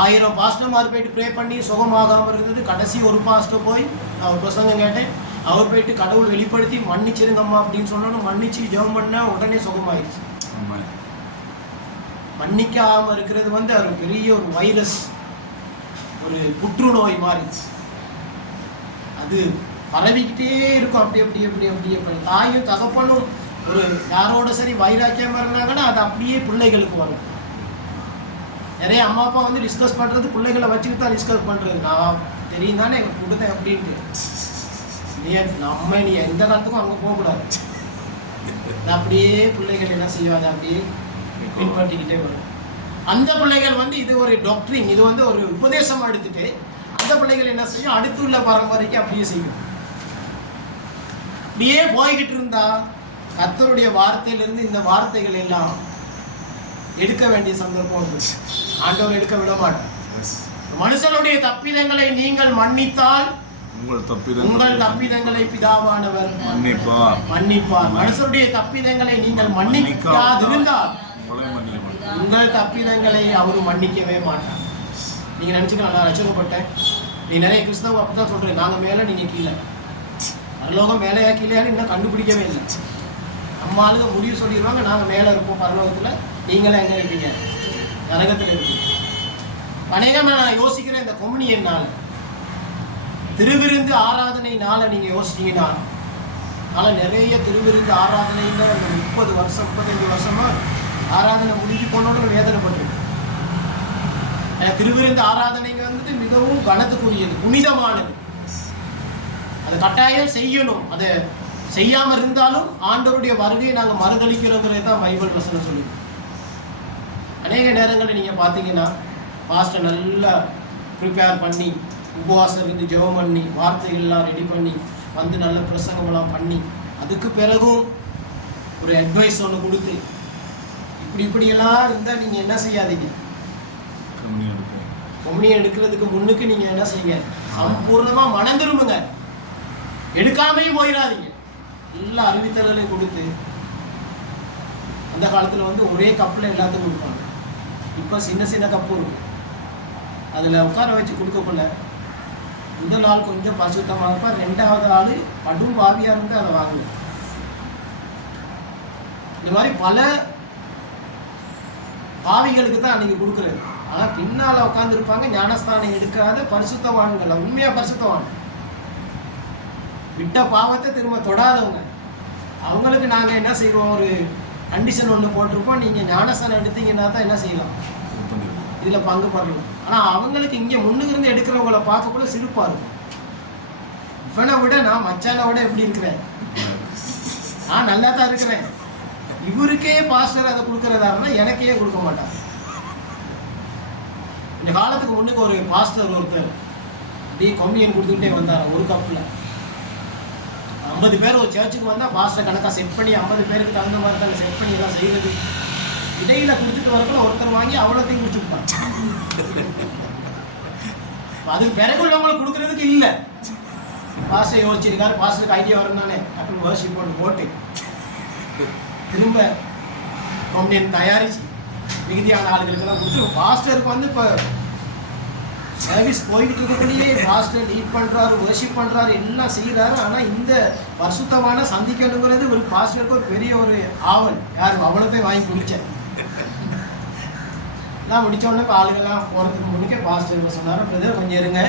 1000 பாஸ்டர்மார் போயிட்டு ப்ரே பண்ணி சுகமாகாமல் இருந்தது. கடைசி ஒரு பாஸ்டர் போய் நான் ஒரு பிரசங்கம் கேட்டேன், அவர் போயிட்டு கடவுள் வெளிப்படுத்தி மன்னிச்சிருங்கம்மா அப்படின்னு சொன்னோன்னு மன்னிச்சு ஜெபம் பண்ண உடனே சுகமாயிடுச்சு. மன்னிக்காமல் இருக்கிறது வந்து அது பெரிய ஒரு வைரஸ், ஒரு புற்றுநோய் மாறிடுச்சு. அது பரவிக்கிட்டே இருக்கும். அப்படியே தாயும் தகப்பனும் ஒரு யாரோட சரி வைராக்கியமாக இருந்தாங்கன்னா அது அப்படியே பிள்ளைகளுக்கு வரும். நிறைய அம்மா அப்பா வந்து டிஸ்கஸ் பண்ணுறது பிள்ளைகளை வச்சுக்கிட்டு தான் டிஸ்கஸ் பண்ணுறது. நான் தெரியும் தானே எங்கள் கொடுத்தேன் அப்படின்ட்டு. நீ எந்த காலத்துக்கும் அங்கே போகக்கூடாது. அப்படியே பிள்ளைகள் என்ன செய்வாங்க, அப்படியே பின்பற்றிக்கிட்டே வரும். அந்த பிள்ளைகள் வந்து இது ஒரு டாக்டரிங், இது வந்து ஒரு உபதேசம் எடுத்துட்டு அந்த பிள்ளைகள் என்ன செய்யும், அடுத்துள்ள பரம்பரைக்கு அப்படியே செய்யும். அப்படியே போய்கிட்டு இருந்தா கர்த்தருடைய வார்த்தையிலிருந்து இந்த வார்த்தைகள் எல்லாம் எடுக்க வேண்டிய சந்தர்ப்பம் வந்து ஆண்டவர் எடுக்க விட மாட்டார். மனுஷனுடைய தப்பிதங்களை நீங்கள் மன்னித்தால் உங்கள் தப்பிதங்களை பிதாவானவர் மன்னிப்பார். மனுஷனுடைய தப்பிதங்களை நீங்கள் மன்னிக்காதிருந்தால் உங்கள் தப்பிதங்களை அவரு மன்னிக்கவே மாட்டார். நீங்க நினைச்சுக்கலாம், நான் ரட்சிக்கப்பட்டேன், நீ நிறைய கிறிஸ்தவ அப்படிதான் சொல்றேன், நாங்க மேல நீங்க கீழே, பரலோகம் மேலையா கீழேயான்னு இன்னும் கண்டுபிடிக்கவே இல்லை. நம்ம ஆளுங்க முடிவு சொல்லிடுவாங்க, நாங்க மேல இருப்போம் பரலோகத்துல, நீங்களே எங்க இருப்பீங்க, நரகத்துல இருப்பீங்க. அநேகமா நான் யோசிக்கிறேன், இந்த கொம்யூனியன்னால திருவிருந்து ஆராதனைனால நீங்க யோசிச்சீங்கன்னா, நிறைய திருவிருந்து ஆராதனையில 30 வருஷம் 35 வருஷமா ஆராதனை முடிஞ்சு போனோன்னு வேதனைப்பட்டு. திருவிருந்து ஆராதனைங்க வந்துட்டு மிகவும் கனத்துக்குரியது, புனிதமானது. அதை கட்டாயம் செய்யணும். அதை செய்யாம இருந்தாலும் ஆண்டவருடைய வருகையை நாங்கள் மறுதளிக்கிறோங்கிறத தான் பைபிள் வசனம் சொல்லுது. அநேக நேரங்களில் நீங்க பார்த்தீங்கன்னா பாஸ்டர் நல்லா ப்ரிப்பேர் பண்ணி உபவாசம் இருந்து ஜெபம் பண்ணி வார்த்தைகள்லாம் ரெடி பண்ணி வந்து நல்ல பிரசங்கமெல்லாம் பண்ணி அதுக்கு பிறகும் ஒரு அட்வைஸ் ஒன்று கொடுத்து இப்படியெல்லாம் இருந்தால் நீங்கள் என்ன செய்யாதீங்க, கொம்யூனியன் எடுக்கிறதுக்கு முன்னுக்கு நீங்கள் என்ன செய்யுங்க, சம்பூர்ணமாக மனம் திரும்புங்க, எடுக்காமையும் போயிடாதீங்க. எல்லா அறிவித்தலையும் கொடுத்து அந்த காலத்தில் வந்து ஒரே கப்பில் எல்லாத்துக்கும் கொடுப்பாங்க. இப்போ சின்ன கப்பு இருக்கும், அதில் உட்கார வச்சு கொடுக்கக்குள்ள முதல் ஆள் கொஞ்சம் பரிசுத்தமாக இருப்பார், 2வது ஆள் படும் பாவியாக இருந்து அதை வாங்குவார். இந்த மாதிரி பல பாவிகளுக்கு தான் அன்னைக்கு கொடுக்குறது. ஆனால் பின்னால் உட்காந்துருப்பாங்க ஞானஸ்தானம் எடுக்காத பரிசுத்தவான்கள், உண்மையாக பரிசுத்தவான், விட்ட பாவத்தை திரும்ப தொடாதவங்க. அவங்களுக்கு நாங்கள் என்ன செய்வோம், ஒரு கண்டிஷன் ஒன்று போட்டிருப்போம், நீங்கள் ஞானஸ்தானம் எடுத்தீங்கன்னா தான் என்ன செய்யலாம், இதில் பங்கு பண்ணலாம். ஆனால் அவங்களுக்கு இங்கே முன்னுக்கு எடுக்கிறவங்கள பார்க்கக்கூட சிரிப்பாக இருக்கும். இவனை விட நான் மச்சானை விட எப்படி இருக்கிறேன், நான் நல்லா தான் இருக்கிறேன், இவருக்கே பாஸ்டர் அதை கொடுக்குறதாருன்னா எனக்கே கொடுக்க மாட்டார். இந்த காலத்துக்கு முன்னுக்கு ஒரு பாஸ்டர் ஒருத்தர் அப்படியே கொம்யூனியன் கொடுத்துக்கிட்டே வந்தார். ஒரு கப்பில் 50 பேர் ஒரு சர்ச்சுக்கு வந்தால் பாஸ்டர் கணக்காக செட் பண்ணி 50 பேருக்கு தகுந்த மாதிரி தான் செட் பண்ணி எல்லாம் செய்கிறது. இடையில கொடுத்துட்டு வரக்குள்ள ஒருத்தர் வாங்கி அவ்வளோத்தையும் குடிச்சுட்டான். அதுக்கு பிறகு உள்ளவங்களை கொடுக்கறதுக்கு இல்லை. பாஸ்டர் யோசிச்சிருக்காரு, பாஸ்டருக்கு ஐடியா வரணும்னாலே அப்படின்னு வர்ஷிப் போட்டு திரும்ப கொம்யூனியன் தயாரிச்சு மிகுதியான ஆளுகளுக்கெல்லாம் கொடுத்து பாஸ்டருக்கு வந்து இப்போ சர்வீஸ் போய்கிட்டு இருக்கக்கூடிய பாஸ்டர் லீட் பண்ணுறாரு, வர்ஷிப் பண்ணுறாரு, எல்லாம் செய்கிறாரு. ஆனால் இந்த பரிசுத்தமான சந்திக்கணுங்கிறது ஒரு பாஸ்டருக்கு ஒரு பெரிய ஒரு ஆவல். யார் அவ்வளோ போய் வாங்கி குடித்தேன் எல்லாம் முடித்தோடனே இப்போ ஆளுங்கள்லாம் போகிறதுக்கு முன்னுக்கே பாஸ்டர் சொன்னார், பிரதர் கொஞ்சம் இருங்க,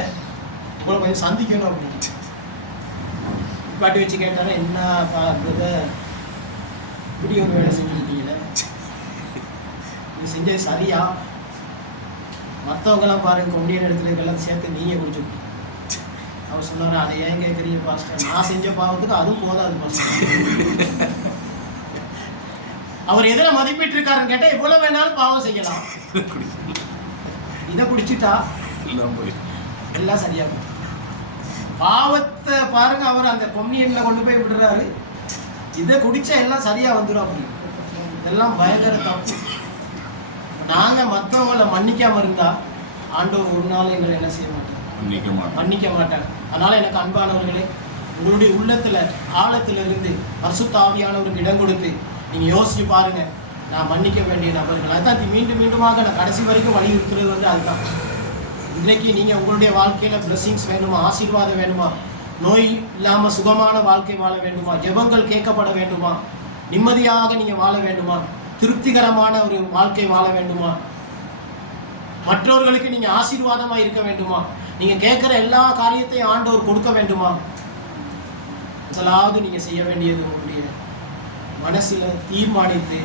உங்களை கொஞ்சம் சந்திக்கணும் அப்படின்ட்டு பாட்டி வச்சு கேட்டாரு, என்ன பிரதர் இப்படி ஒரு வேலை செஞ்சுக்கிட்டீங்களே, இது செஞ்சது சரியா, மற்றவங்கெல்லாம் பாருங்க கொம்யூனியன் எடுத்துறதுக்கெல்லாம் சேர்த்து நீங்கள் குடிச்சுட்டு. அவர் சொன்னார், அதை ஏன் கேட்குறீங்க பாஸ்டர், நான் செஞ்ச பாவத்துக்கு அதுவும் போதாது பாஸ்டர். அவர் எதில் மதிப்பிட்டு இருக்காருன்னு கேட்டால் எவ்வளோ வேணாலும் பாவம் செய்யலாம், இதை குடிச்சுட்டா எல்லாம் சரியா போகும். பாவத்தை பாருங்க, அவர் அந்த கொம்யூனியன்ல கொண்டு போய் விடுறாரு, இதை குடிச்சா எல்லாம் சரியா வந்துடும் அப்படி. இதெல்லாம் பயங்கர தப்பு. நாங்கள் மற்றவங்களை மன்னிக்காம இருந்தா ஆண்டவர் ஒரு நாள் எங்களை என்ன செய்ய மாட்டார், மன்னிக்க மாட்டார். அதனால எனக்கு அன்பானவர்களே, உங்களுடைய உள்ளத்துல ஆழத்துல இருந்து பரிசுத்த ஆவியானவருக்கு இடம் கொடுத்து நீங்க யோசிச்சு பாருங்க, நான் மன்னிக்க வேண்டிய நபர்கள். அதுதான் மீண்டுமாக நான் கடைசி வரைக்கும் வலியுறுத்துறது வந்து அதுதான். இன்றைக்கு நீங்கள் உங்களுடைய வாழ்க்கையில் பிளெஸிங்ஸ் வேணுமா, ஆசீர்வாதம் வேணுமா, நோய் இல்லாமல் சுகமான வாழ்க்கை வாழ வேண்டுமா, ஜெபங்கள் கேட்கப்பட வேண்டுமா, நிம்மதியாக நீங்கள் வாழ வேண்டுமா, திருப்திகரமான ஒரு வாழ்க்கை வாழ வேண்டுமா, மற்றவர்களுக்கு நீங்கள் ஆசீர்வாதமாக இருக்க வேண்டுமா, நீங்கள் கேட்குற எல்லா காரியத்தையும் ஆண்டவர் கொடுக்க வேண்டுமா, முதலாவது நீங்கள் செய்ய வேண்டியது உங்களுடைய மனசில் தீர்மானித்து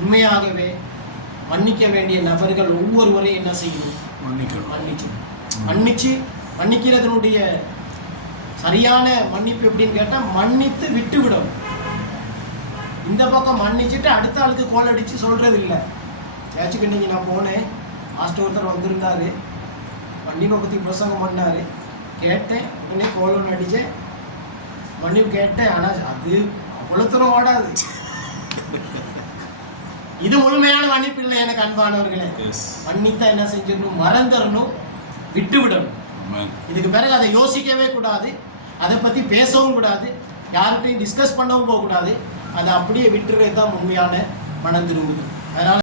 உண்மையாகவே மன்னிக்க வேண்டிய நபர்கள் ஒவ்வொருவரையும் என்ன செய்யணும், மன்னிக்கிறதுனுடைய சரியான மன்னிப்பு எப்படின்னு கேட்டால் மன்னித்து விட்டு விடும். இந்த பக்கம் மன்னிச்சுட்டு அடுத்த ஆளுக்கு கோல் அடித்து சொல்கிறது இல்லை. ஏச்சுக்கு நீங்கள் நான் போனேன், லாஸ்ட் ஒருத்தர் வந்திருந்தாரு, மன்னிப்பை பற்றி பிரசங்கம் பண்ணார், கேட்டேன், உடனே கோல் ஒன்று அடித்தேன், மன்னிப்பு கேட்டேன், ஆனால் அது அவ்வளோ தூரம் ஓடாது. இது முழுமையான மன்னிப்பு இல்லை எனக்கு அன்பானவர்களே. மன்னித்தா என்ன செஞ்சிடணும், மறந்துடணும், விட்டு விடணும். இதுக்கு பிறகு அதை யோசிக்கவே கூடாது, அதை பற்றி பேசவும் கூடாது, யார்கிட்டையும் டிஸ்கஸ் பண்ணவும் போகக்கூடாது. அதை அப்படியே விட்டுறது தான் உண்மையான மனம் திரும்புது. அதனால்